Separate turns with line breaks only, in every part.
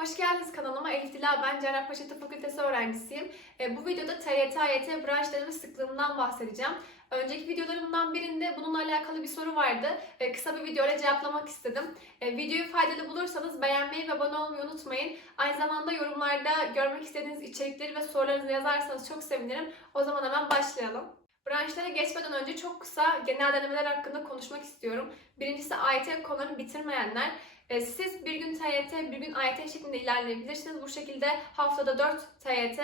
Hoş geldiniz kanalıma. Elif Dila ben Cerrahpaşa Tıp Fakültesi öğrencisiyim. E, bu videoda TYT, AYT branş deneme bahsedeceğim. Önceki videolarımdan birinde bununla alakalı bir soru vardı. E, kısa bir videoyla cevaplamak istedim. E, videoyu faydalı bulursanız beğenmeyi ve abone olmayı unutmayın. Aynı zamanda yorumlarda görmek istediğiniz içerikleri ve sorularınızı yazarsanız çok sevinirim. O zaman hemen başlayalım. Branşlara geçmeden önce çok kısa genel denemeler hakkında konuşmak istiyorum. Birincisi AYT konularını bitirmeyenler. E, Siz bir gün TYT, bir gün AYT şeklinde ilerleyebilirsiniz. Bu şekilde haftada 4 TYT,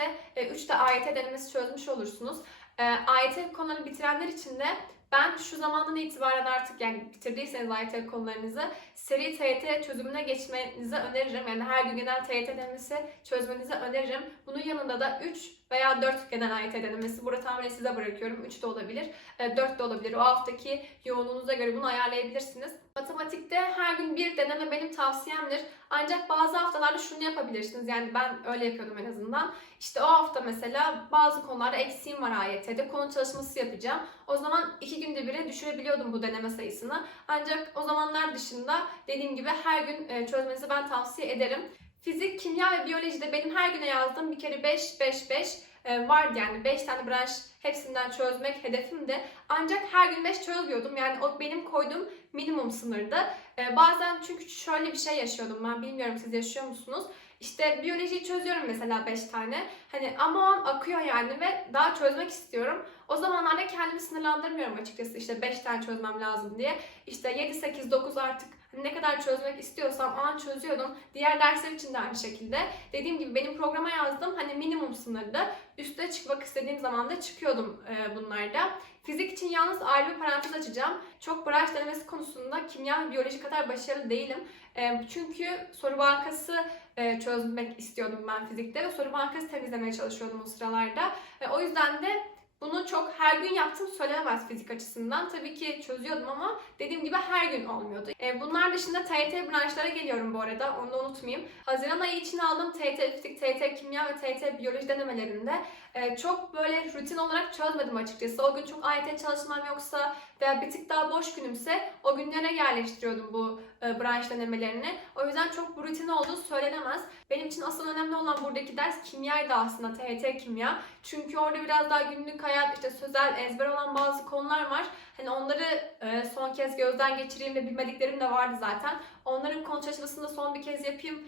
3 de AYT denemesi çözmüş olursunuz. E, AYT konularını bitirenler için de ben şu zamandan itibaren artık yani bitirdiyseniz AYT konularınızı seri TYT çözümüne geçmenizi öneririm. Yani her gün genel TYT denemesi çözmenizi öneririm. Bunun yanında da 3 veya 4 genel AYT denemesi. Burada tamamen size bırakıyorum. 3 de olabilir, 4 de olabilir. O haftaki yoğunluğunuza göre bunu ayarlayabilirsiniz. Matematikte her gün bir deneme benim tavsiyemdir. Ancak bazı haftalarda şunu yapabilirsiniz. Yani ben öyle yapıyordum en azından. İşte o hafta mesela bazı konularda eksiğim var AYT'de. Konu çalışması yapacağım. O zaman iki günde bire düşürebiliyordum bu deneme sayısını. Ancak o zamanlar dışında dediğim gibi her gün e, çözmenizi ben tavsiye ederim. Fizik, kimya ve biyolojide benim her güne yazdığım bir kere 5 5 5 e, vardı yani 5 tane branş hepsinden çözmek hedefimdi. Ancak her gün 5 çözmüyordum. Yani o benim koyduğum minimum sınırdı. E, bazen çünkü şöyle bir şey yaşıyordum ben. Bilmiyorum siz yaşıyor musunuz? İşte biyolojiyi çözüyorum mesela 5 tane. Hani ama o akıyor yani ve daha çözmek istiyorum. O zamanlarda kendimi sınırlandırmıyorum açıkçası işte 5 tane çözmem lazım diye. İşte 7, 8, 9 artık ne kadar çözmek istiyorsam an çözüyordum. Diğer dersler için de aynı şekilde. Dediğim gibi benim programa yazdım hani minimum sınırda. Üste çıkmak istediğim zaman da çıkıyordum e, bunlarda. Fizik için yalnız ayrı bir parantez açacağım. Çok branş denemesi konusunda kimya ve biyoloji kadar başarılı değilim. E, çünkü soru bankası e, çözmek istiyordum ben fizikte ve soru bankası temizlemeye çalışıyordum o sıralarda. E, o yüzden de bunu çok her gün yaptım söylenemez fizik açısından. Tabii ki çözüyordum ama dediğim gibi her gün olmuyordu. E, bunlar dışında TYT branşlara geliyorum bu arada. Onu da unutmayayım. Haziran ayı için aldığım TYT fizik, TYT kimya ve TYT biyoloji denemelerinde e, çok böyle rutin olarak çözmedim açıkçası. O gün çok AYT çalışmam yoksa veya bir tık daha boş günümse o günlere yerleştiriyordum bu e, branş denemelerini. O yüzden çok bu rutin olduğu söylenemez. Benim için asıl önemli olan buradaki ders kimyaydı aslında TYT kimya. Çünkü orada biraz daha günlük hayat, işte sözel, ezber olan bazı konular var. Hani onları e, son kez gözden geçireyim ve bilmediklerim de vardı zaten. Onların konu çalışmasını son bir kez yapayım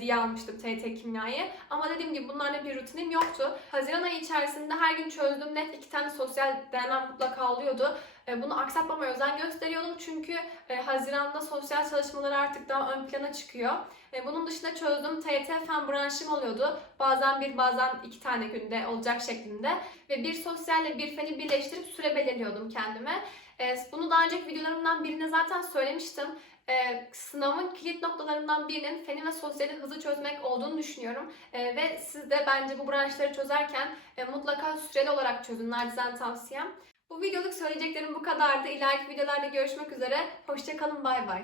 diye almıştım TYT kimyayı. Ama dediğim gibi bunlarla bir rutinim yoktu. Haziran ayı içerisinde her gün çözdüğüm net iki tane sosyal denemem mutlaka oluyordu. E, bunu aksatmamaya özen gösteriyordum çünkü e, Haziran'da sosyal çalışmalar artık daha ön plana çıkıyor. E, bunun dışında çözdüğüm TYT fen branşım oluyordu. Bazen bir bazen iki tane günde olacak şeklinde. Ve bir sosyalle bir feni birleştirip süre belirliyordum kendime. E, bunu daha önceki videolarımdan birine zaten söylemiştim. E, sınavın kilit noktalarından birinin feni ve sosyali hızlı çözmek olduğunu düşünüyorum. E, ve siz de bence bu branşları çözerken e, mutlaka süreli olarak çözün. Nacizane tavsiyem. Bu videoluk söyleyeceklerim bu kadardı. İleriki videolarda görüşmek üzere. Hoşçakalın, bay bay.